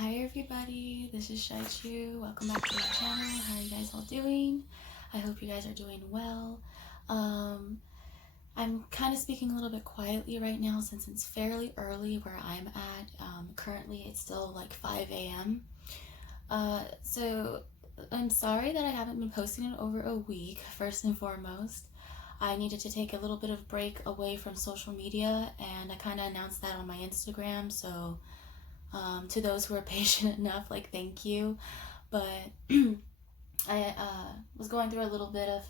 Hi everybody, this is Cheychuu. Welcome back to my channel. How are you guys all doing? I hope you guys are doing well. I'm kind of speaking a little bit quietly right now since it's fairly early where I'm at. Currently it's still like 5 a.m. So I'm sorry that I haven't been posting in over a week, first and foremost. I needed to take a little bit of break away from social media, and I kind of announced that on my Instagram, so to those who are patient enough, like, thank you. But I was going through a little bit of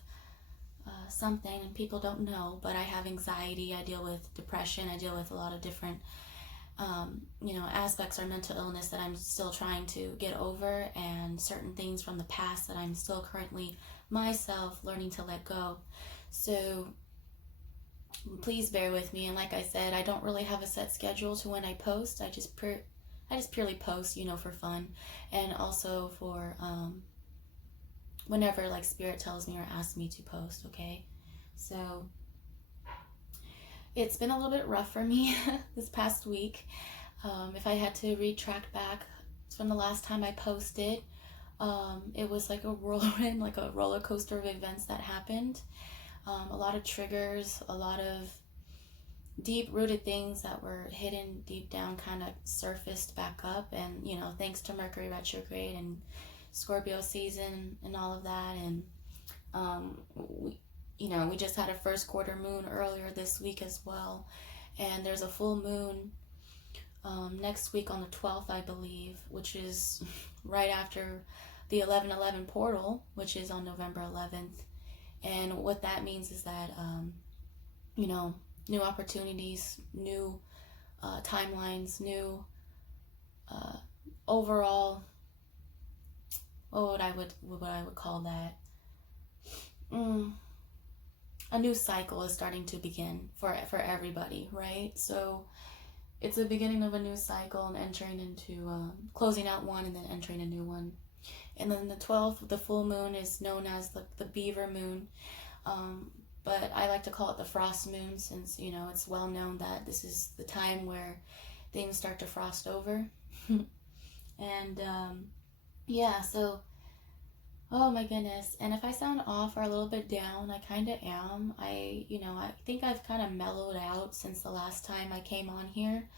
something, and people don't know, but I have anxiety, I deal with depression, I deal with a lot of different aspects of mental illness that I'm still trying to get over, and certain things from the past that I'm still currently myself learning to let go. So please bear with me. And like I said, I don't really have a set schedule to when I post. I just purely post, for fun, and also for whenever like spirit tells me or asks me to post. Okay, so it's been a little bit rough for me this past week. If I had to retract back from the last time I posted, it was like a whirlwind, like a roller coaster of events that happened. A lot of triggers, a lot of deep-rooted things that were hidden deep down kind of surfaced back up, and thanks to Mercury retrograde and Scorpio season and all of that, and we just had a first quarter moon earlier this week as well, and there's a full moon next week on the 12th, I believe, which is right after the 11/11 portal, which is on November 11th. And what that means is that new opportunities, new timelines, new overall, what I would call that, a new cycle is starting to begin for everybody, right? So it's the beginning of a new cycle and entering into closing out one and then entering a new one. And then the 12th, the full moon, is known as the beaver moon. But I like to call it the frost moon, since it's well known that this is the time where things start to frost over. And yeah, so oh my goodness. And if I sound off or a little bit down, I kind of am. I think I've kind of mellowed out since the last time I came on here,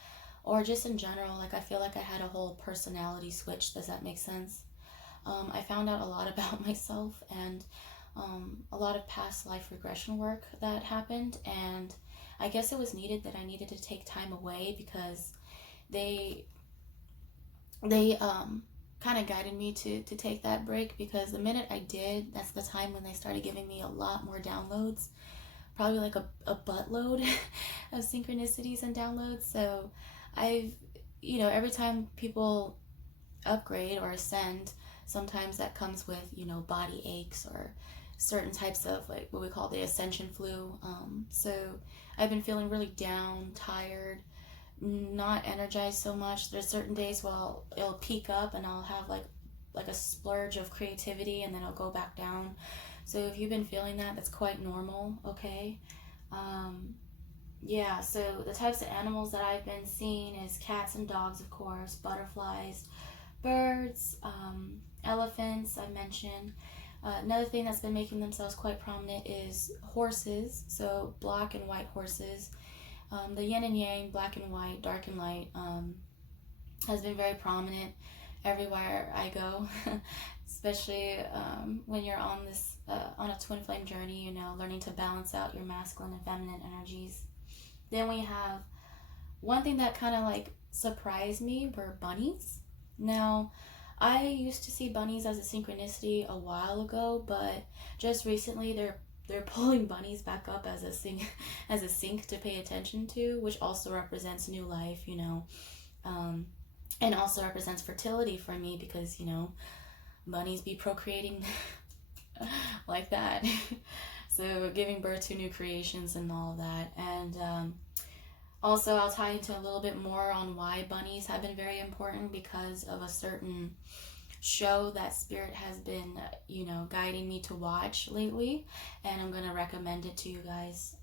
or just in general. Like, I feel like I had a whole personality switch. Does that make sense? I found out a lot about myself, and a lot of past life regression work that happened, and I guess it was needed that I needed to take time away, because they kind of guided me to take that break, because the minute I did, that's the time when they started giving me a lot more downloads, probably like a buttload of synchronicities and downloads. So I've every time people upgrade or ascend, sometimes that comes with body aches or certain types of, like, what we call the ascension flu. So I've been feeling really down, tired, not energized so much. There's certain days where it'll peak up and I'll have like a splurge of creativity, and then it'll go back down. So if you've been feeling that, that's quite normal. Okay. Yeah, so the types of animals that I've been seeing is cats and dogs, of course, butterflies, birds, elephants, I mentioned. Another thing that's been making themselves quite prominent is horses, so black and white horses. The yin and yang, black and white, dark and light, has been very prominent everywhere I go, especially when you're on this on a twin flame journey, learning to balance out your masculine and feminine energies. Then we have one thing that kind of like surprised me were bunnies. Now, I used to see bunnies as a synchronicity a while ago, but just recently they're pulling bunnies back up as a sync to pay attention to, which also represents new life, and also represents fertility for me, because bunnies be procreating like that. So giving birth to new creations and all of that. And also, I'll tie into a little bit more on why bunnies have been very important, because of a certain show that Spirit has been, guiding me to watch lately, and I'm going to recommend it to you guys.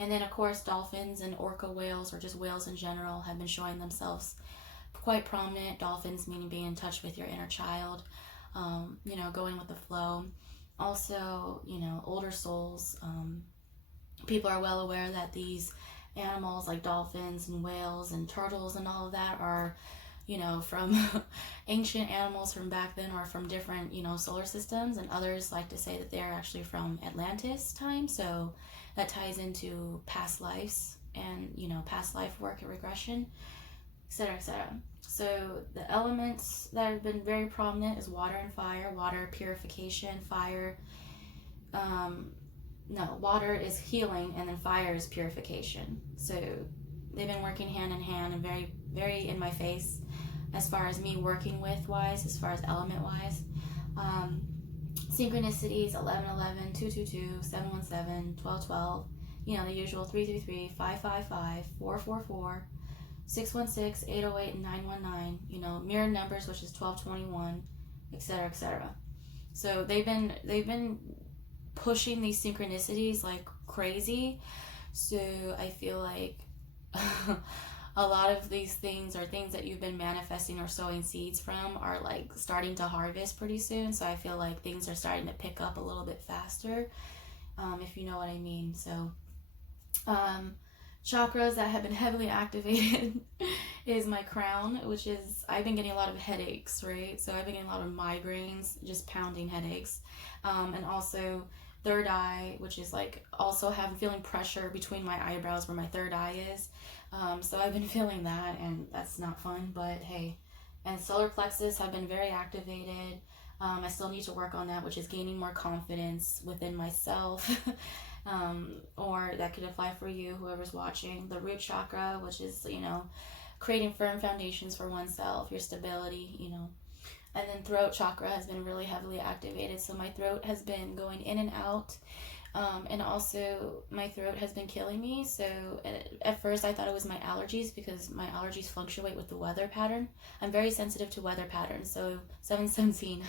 And then, of course, dolphins and orca whales, or just whales in general, have been showing themselves quite prominent. Dolphins meaning being in touch with your inner child, you know, going with the flow. Also, you know, older souls. People are well aware that these animals like dolphins and whales and turtles and all of that are, you know, from ancient animals from back then, or from different, you know, solar systems. And others like to say that they're actually from Atlantis time. So that ties into past lives and, you know, past life work and regression, etc., etc. So the elements that have been very prominent is water and fire. Water, purification. Fire, water is healing, and then fire is purification. So they've been working hand in hand and very, very in my face as far as me working with wise, as far as element wise. Synchronicities 1111, 222, 717, 1212, you know, the usual 333, 555, 444, 616, 808, and 919, you know, mirror numbers, which is 1221, etc., etc. So they've been pushing these synchronicities like crazy. So I feel like a lot of these things are things that you've been manifesting or sowing seeds from are like starting to harvest pretty soon. So I feel like things are starting to pick up a little bit faster, if you know what I mean. So chakras that have been heavily activated is my crown, which is, I've been getting a lot of headaches, right? So I've been getting a lot of migraines, just pounding headaches. And also third eye, which is like also feeling pressure between my eyebrows where my third eye is. So I've been feeling that, and that's not fun, but hey. And solar plexus have been very activated. I still need to work on that, which is gaining more confidence within myself. Or that could apply for you, whoever's watching. The root chakra, which is, you know, creating firm foundations for oneself, your stability, you know. And then throat chakra has been really heavily activated. So my throat has been going in and out. And also my throat has been killing me. So at first I thought it was my allergies, because my allergies fluctuate with the weather pattern. I'm very sensitive to weather patterns. So 717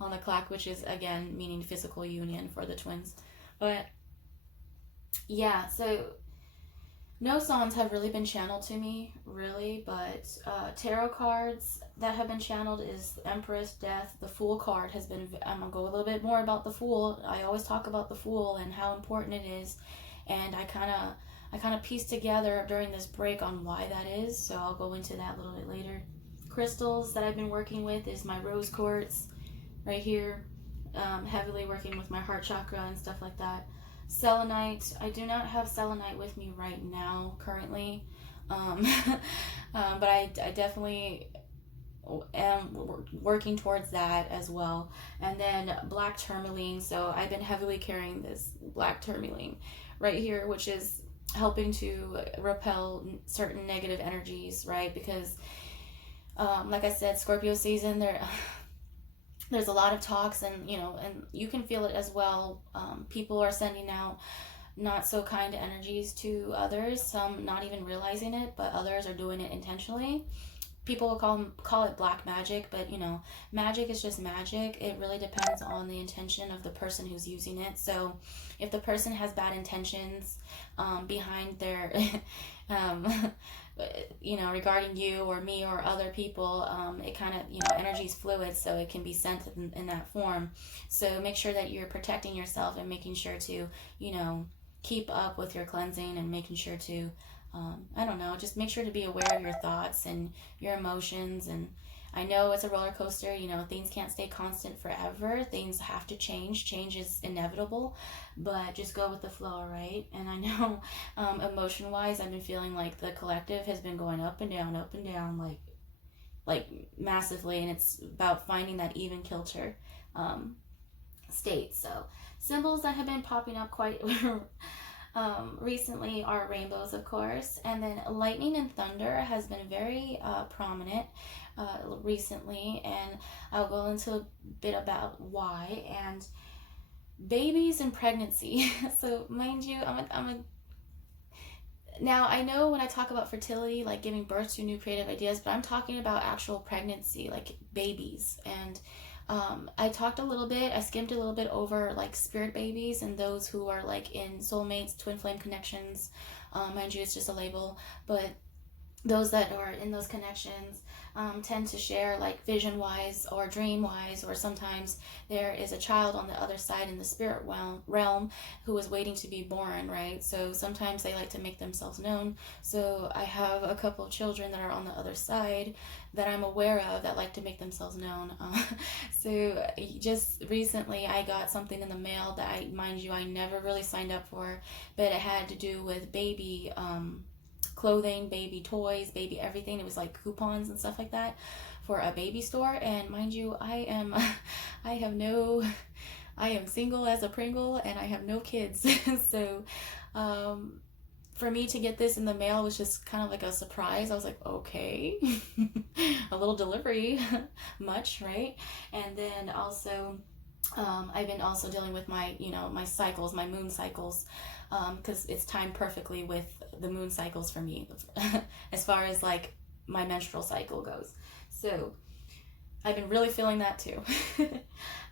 on the clock, which is again meaning physical union for the twins. But yeah, so no songs have really been channeled to me, really, but tarot cards that have been channeled is Empress, Death. The Fool card has been, I'm going to go a little bit more about the Fool. I always talk about the Fool and how important it is, and I kind of pieced together during this break on why that is, so I'll go into that a little bit later. Crystals that I've been working with is my rose quartz right here, heavily working with my heart chakra and stuff like that. Selenite, I do not have selenite with me right now currently, but I definitely am working towards that as well. And then black tourmaline, so I've been heavily carrying this black tourmaline right here, which is helping to repel certain negative energies, right? Because like I said, Scorpio season, there's a lot of talks, and you know, and you can feel it as well. People are sending out not so kind energies to others, some not even realizing it, but others are doing it intentionally. People will call it black magic, but you know, magic is just magic. It really depends on the intention of the person who's using it. So if the person has bad intentions behind their you know, regarding you or me or other people, it kind of, you know, energy is fluid, so it can be sent in that form. So make sure that you're protecting yourself and making sure to, you know, keep up with your cleansing, and making sure to I don't know, just make sure to be aware of your thoughts and your emotions. And I know it's a roller coaster, you know, things can't stay constant forever. Things have to change. Change is inevitable, but just go with the flow, right? And I know emotion-wise, I've been feeling like the collective has been going up and down, like massively, and it's about finding that even kilter state. So symbols that have been popping up quite recently are rainbows, of course, and then lightning and thunder has been very prominent recently, and I'll go into a bit about why. And babies and pregnancy. So mind you, now I know when I talk about fertility, like giving birth to new creative ideas, but I'm talking about actual pregnancy, like babies. And I skimmed a little bit over like spirit babies and those who are like in soulmates, twin flame connections. Mind you, it's just a label, but those that are in those connections tend to share like vision wise or dream wise, or sometimes there is a child on the other side in the spirit realm who is waiting to be born, right? So sometimes they like to make themselves known. So I have a couple of children that are on the other side that I'm aware of that like to make themselves known. So just recently I got something in the mail that mind you, I never really signed up for, but it had to do with baby clothing, baby toys, baby everything. It was like coupons and stuff like that for a baby store. And mind you, I have no, I am single as a Pringle and I have no kids. So, for me to get this in the mail was just kind of like a surprise. I was like, okay, a little delivery, much, right? And then also, I've been also dealing with my, my cycles, my moon cycles, because it's timed perfectly with the moon cycles for me, as far as like my menstrual cycle goes. So I've been really feeling that too.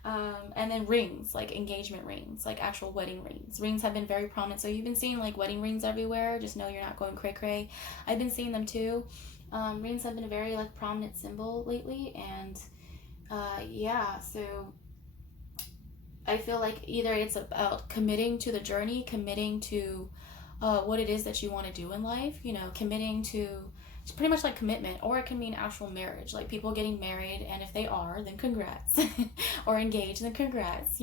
And then rings, like engagement rings, like actual wedding rings. Rings have been very prominent. So you've been seeing like wedding rings everywhere. Just know you're not going cray cray. I've been seeing them too. Rings have been a very like prominent symbol lately, and yeah, so I feel like either it's about committing to the journey, committing to what it is that you want to do in life, committing to, it's pretty much like commitment, or it can mean actual marriage, like people getting married, and if they are, then congrats, or engaged, then congrats,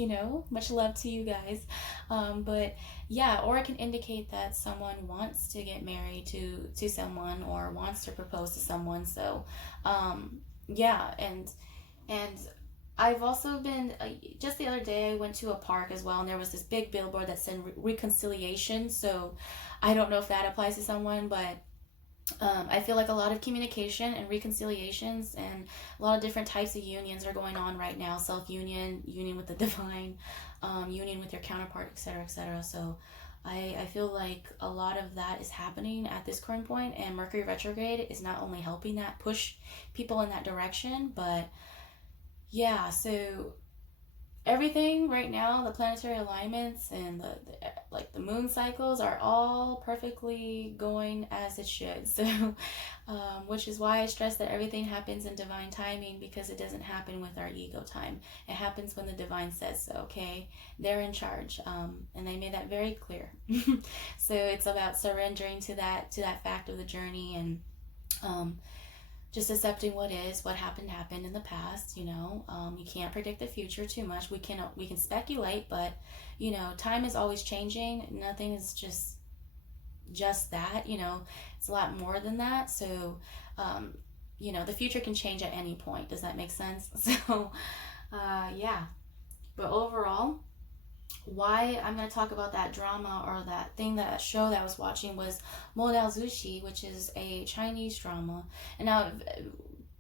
much love to you guys. But yeah, or it can indicate that someone wants to get married to someone, or wants to propose to someone. So yeah, and I've also been, just the other day I went to a park as well, and there was this big billboard that said reconciliation. So I don't know if that applies to someone, but I feel like a lot of communication and reconciliations and a lot of different types of unions are going on right now. Self-union, union with the divine, union with your counterpart, etc., etc. So I feel like a lot of that is happening at this current point, and Mercury retrograde is not only helping that push people in that direction, but yeah, so everything right now, the planetary alignments and like the moon cycles are all perfectly going as it should. So, which is why I stress that everything happens in divine timing, because it doesn't happen with our ego time. It happens when the divine says so. Okay, they're in charge, and they made that very clear. So it's about surrendering to that fact of the journey, and just accepting what happened in the past. You can't predict the future too much. We can speculate, but time is always changing. Nothing is just that. It's a lot more than that. So the future can change at any point. Does that make sense? So yeah, but overall, why I'm going to talk about that drama, or that show that I was watching, was Monel Sushi, which is a Chinese drama. And now,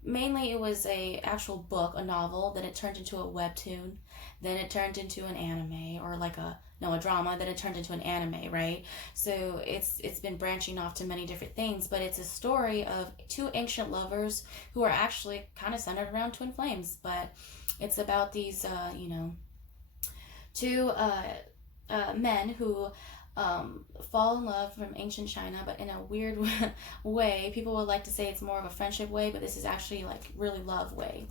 mainly it was a actual book, a novel, then it turned into a webtoon, then it turned into an anime, or like a drama, then it turned into an anime, right? So it's been branching off to many different things, but it's a story of two ancient lovers who are actually kind of centered around twin flames. But it's about these two men who fall in love from ancient China, but in a weird way. People would like to say it's more of a friendship way, but this is actually like really love way.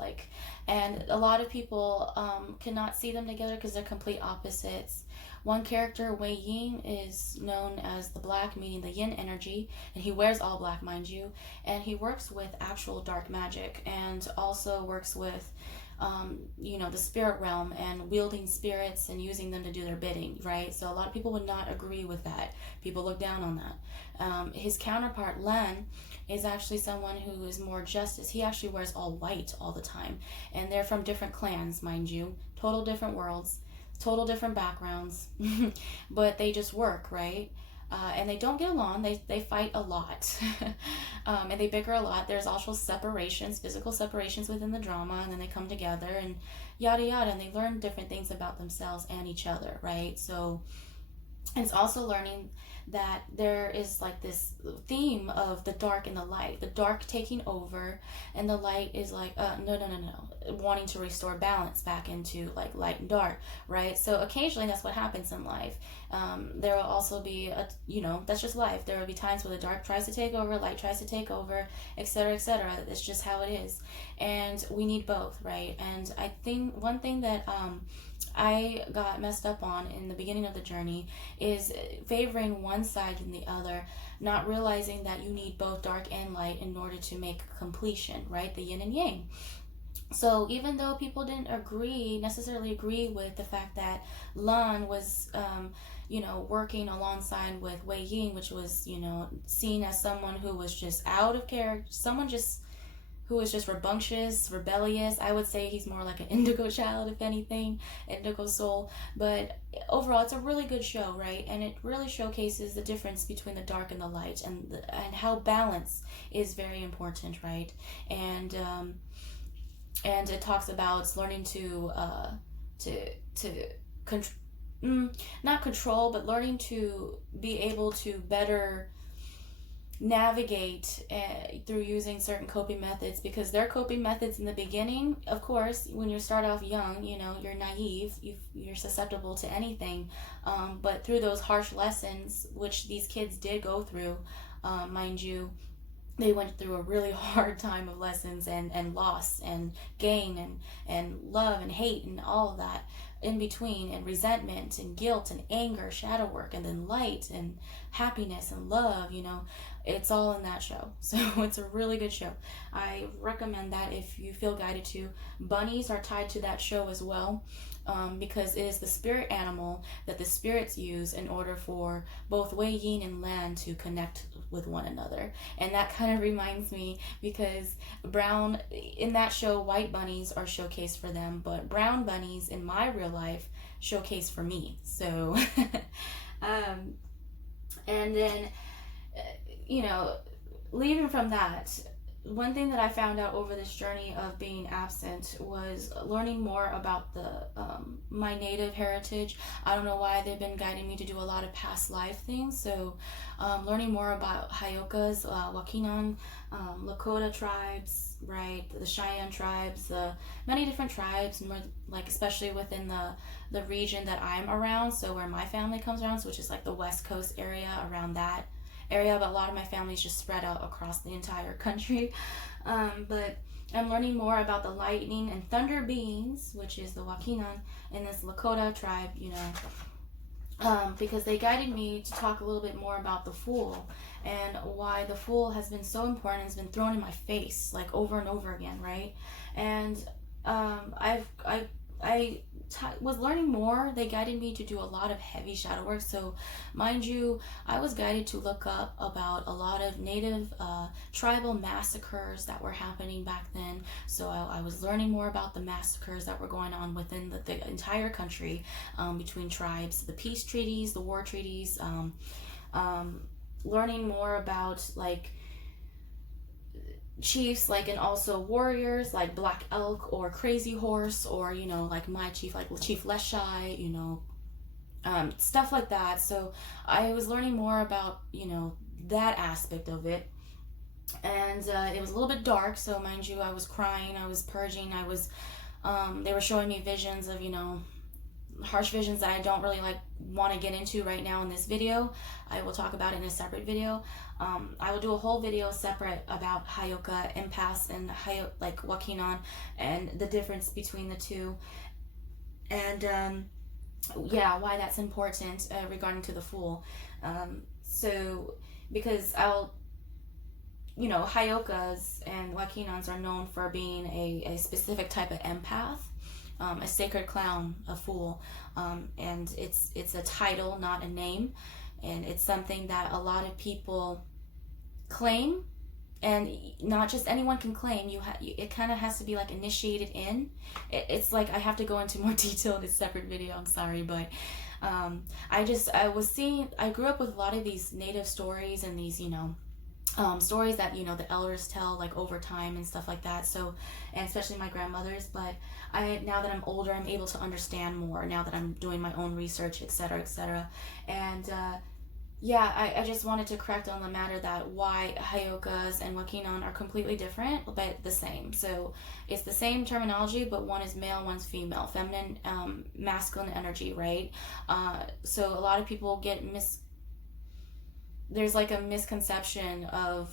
And a lot of people cannot see them together because they're complete opposites. One character, Wei Ying, is known as the black, meaning the yin energy, and he wears all black, mind you, and he works with actual dark magic, and also works with the spirit realm, and wielding spirits and using them to do their bidding, right? So a lot of people would not agree with that. People look down on that. His counterpart, Lan, is actually someone who is more justice. He actually wears all white all the time. And they're from different clans, mind you. Total different worlds, total different backgrounds. But they just work, right? And they don't get along. They fight a lot. And they bicker a lot. There's also separations, physical separations within the drama, and then they come together and yada yada, and they learn different things about themselves and each other, right? So it's also learning that there is like this theme of the dark and the light, the dark taking over, and the light is like, no, wanting to restore balance back into like light and dark, right? So occasionally that's what happens in life. There will also be that's just life. There will be times where the dark tries to take over, light tries to take over, etc., etc. It's just how it is, and we need both, right? And I think one thing that I got messed up on in the beginning of the journey is favoring one side than the other, not realizing that you need both dark and light in order to make completion, right? The yin and yang. So even though people didn't necessarily agree with the fact that Lan was, working alongside with Wei Ying, which was, seen as someone who was just out of character, someone just who was just rambunctious, rebellious. I would say he's more like an indigo child, if anything, indigo soul. But overall, it's a really good show, right? And it really showcases the difference between the dark and the light, and how balance is very important, right? And it talks about learning to not control, but learning to be able to better navigate through using certain coping methods, because their coping methods in the beginning, of course, when you start off young, you're naive, you're susceptible to anything, but through those harsh lessons, which these kids did go through, mind you, they went through a really hard time of lessons and loss and gain and love and hate and all of that in between, and resentment and guilt and anger, shadow work, and then light and happiness and love. It's all in that show. So it's a really good show. I recommend that if you feel guided to. Bunnies are tied to that show as well, because it is the spirit animal that the spirits use in order for both Wei Yin and Lan to connect with one another. And that kind of reminds me, because brown, in that show, white bunnies are showcased for them, but brown bunnies in my real life showcase for me. So and then leaving from that, one thing that I found out over this journey of being absent was learning more about my native heritage. I don't know why they've been guiding me to do a lot of past life things. So learning more about Hayokas, Wakinan, Lakota tribes, right? The Cheyenne tribes, many different tribes, more like especially within the region that I'm around. So where my family comes around, which is like the West Coast area, around that area, but a lot of my family is just spread out across the entire country. But I'm learning more about the lightning and thunder beings, which is the Wakinan, in this Lakota tribe, because they guided me to talk a little bit more about the Fool, and why the Fool has been so important, has been thrown in my face like over and over again, right? And I was learning more. They guided me to do a lot of heavy shadow work. So mind you, I was guided to look up about a lot of native tribal massacres that were happening back then. So I was learning more about the massacres that were going on within the entire country, between tribes, the peace treaties, the war treaties, learning more about like chiefs, like, and also warriors like Black Elk or Crazy Horse, or like my chief, like Chief Leshai, stuff like that. So I was learning more about that aspect of it, and it was a little bit dark. So mind you, I was crying, I was purging, I was they were showing me visions of harsh visions that I don't really want to get into right now in this video. I will talk about it in a separate video. I will do a whole video separate about Hayoka, empaths, and Wakinan, and the difference between the two, and why that's important regarding to the Fool. So because Hayokas and Wakinans are known for being a specific type of empath, a sacred clown, a fool, and it's a title, not a name, and it's something that a lot of people claim, and not just anyone can claim. It kind of has to be like initiated in. It's like I have to go into more detail in a separate video. I'm sorry, but I grew up with a lot of these native stories and these stories that the elders tell over time and stuff like that. So, and especially my grandmother's. But now that I'm older, I'm able to understand more now that I'm doing my own research, etc., etc. And yeah, I just wanted to correct on the matter that why Hayokas and Wakinon are completely different but the same. So it's the same terminology, but one is male, one's female, feminine, masculine energy, right? So a lot of people get there's like a misconception of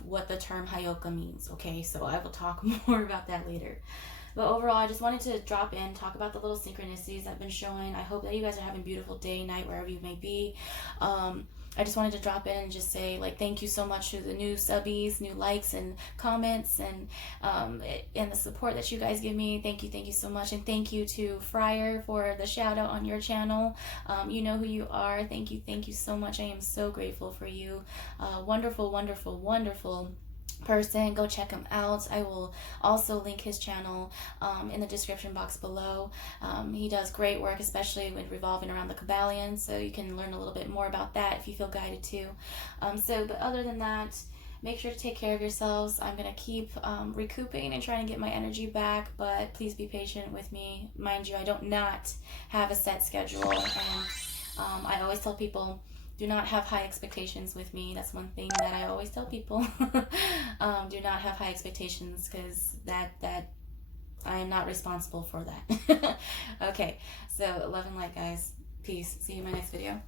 what the term Hayoka means. Okay, so I will talk more about that later. But overall, I just wanted to drop in, talk about the little synchronicities I've been showing. I hope that you guys are having a beautiful day, night, wherever you may be. I just wanted to drop in and just say, like, thank you so much to the new subbies, new likes and comments, and the support that you guys give me. Thank you so much. And thank you to Fryer for the shout out on your channel. You know who you are. Thank you so much. I am so grateful for you. Wonderful, wonderful, wonderful person. Go check him out. I will also link his channel in the description box below. He does great work, especially when revolving around the Kabbalion, so you can learn a little bit more about that if you feel guided to. But other than that, make sure to take care of yourselves. I'm going to keep recouping and trying to get my energy back, but please be patient with me. Mind you, I don't not have a set schedule, and I always tell people, do not have high expectations with me. That's one thing that I always tell people. Do not have high expectations, because that I am not responsible for that. Okay, so love and light, guys. Peace. See you in my next video.